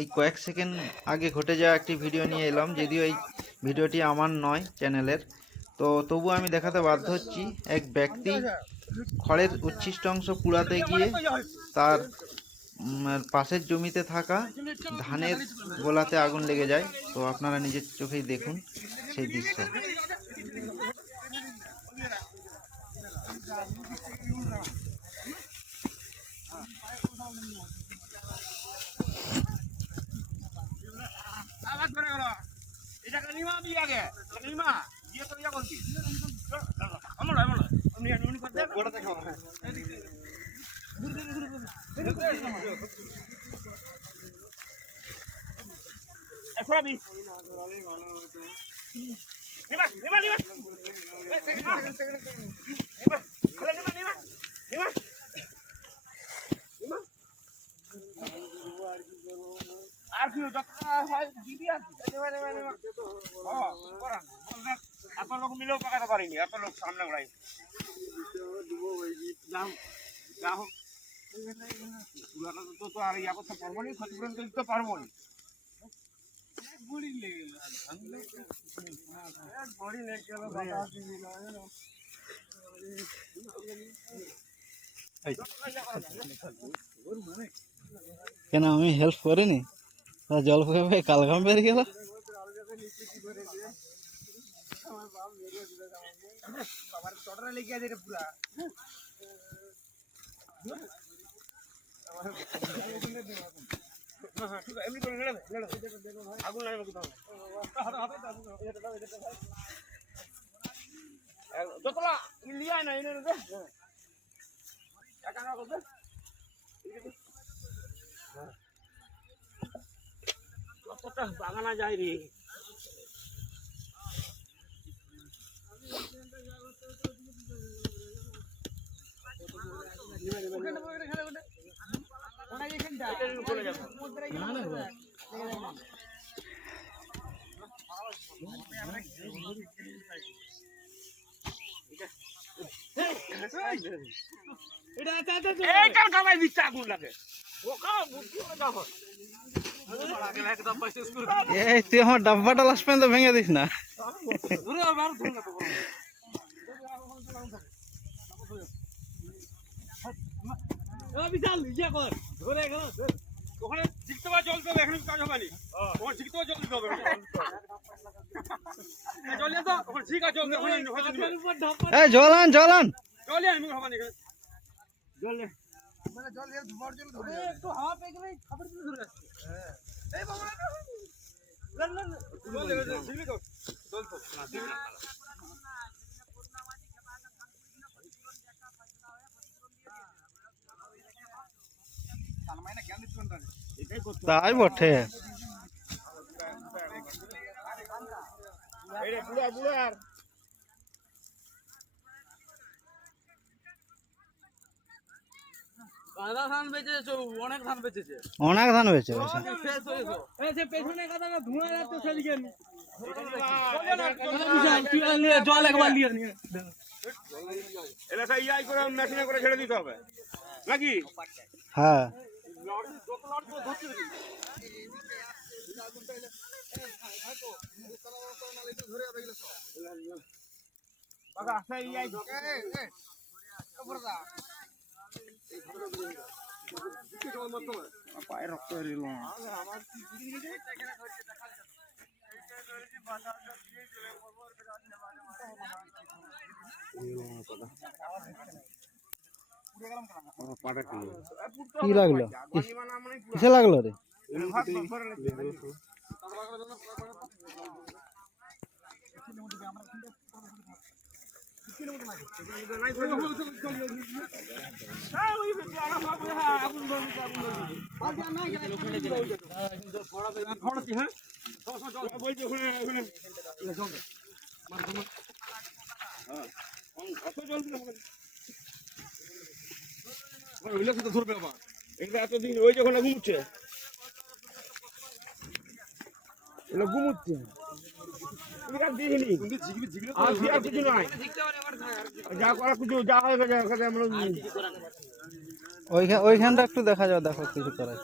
এই কয়েক সেকেন্ড আগে ঘটে যাওয়া একটি ভিডিও নিয়ে এলাম, যদিও এই ভিডিওটি আমার নয়, চ্যানেলের। তো তবু আমি দেখাতে বাধ্য হচ্ছি। এক ব্যক্তি খড়ের উচ্ছিষ্ট অংশ কুড়াতে গিয়ে তার পাশের জমিতে থাকা ধানের গোলাতে আগুন লেগে যায়। তো আপনারা নিজের চোখেই দেখুন সেই দৃশ্য। আর কি হয় দিবি আর এত লোক মিলেও পাকাতে পারিনি, এত লোক সামনে উড়াই তো আর ইয়া করতে পারবো নি, ক্ষতিপূরণ দিতে পারবো নি। কেন আমি হেল্প করিনি? জল ফুয়ে কালঘাম বেরিয়ে গেল। যতলা লিয়ায় না এনে কতটা বাগানা যায় রে। আগুন লাগে তুই আমার ডাব্বাটা লাস্ট পর্যন্ত ভেঙে দিস না। ওখানে শিখতে পারে জল দেবে, এখানে কাজ হবে না। ওখানে শিখতে পারে জল দিতে হবে, জল নিয়ে তো ওখানে ঠিক আছে জল আন জল আন জল নিয়ে আমি হবে না জল নিয়ে জল দিয়ে ধোয়ার জন্য ধরে একটু হাওয়া পেয়ে গেলে খাবার দিতে ধরে আসছে। এই বাবা লন লন জল লেগে দিবি তো জল তো না দিবি না। তাই বটে। অনেক ধান বেঁচেছে, অনেক ধান বেঁচে জল একবার এলাকায় ইয়াই করে মেশিনে করে ছেড়ে দিতে হবে নাকি? হ্যাঁ পায়ের রক্ত এলো কি লাগলো? কিসে লাগলো রে? ধরবে আবার এতদিন ওই যখন ঘুমছে ঘুমুচ্ছে ওইখানটা একটু দেখা যাও, দেখো কিছু করে।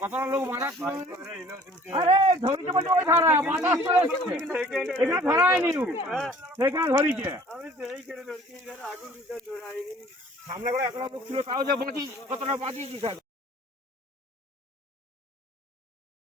কতটা লোক বাতাস আরে ধরিছে বলে ওই ধরা বাতাস চলে এসেছে এখানে ধরায়নি সেখানে ধরিছে আমি সেইখানে ধরছি এখানে আগুন দিতে ধরাইনি সামনে করে এতটা লোক ছিল তাও যে বাঁচি কতটা বাঁচিয়েছি স্যার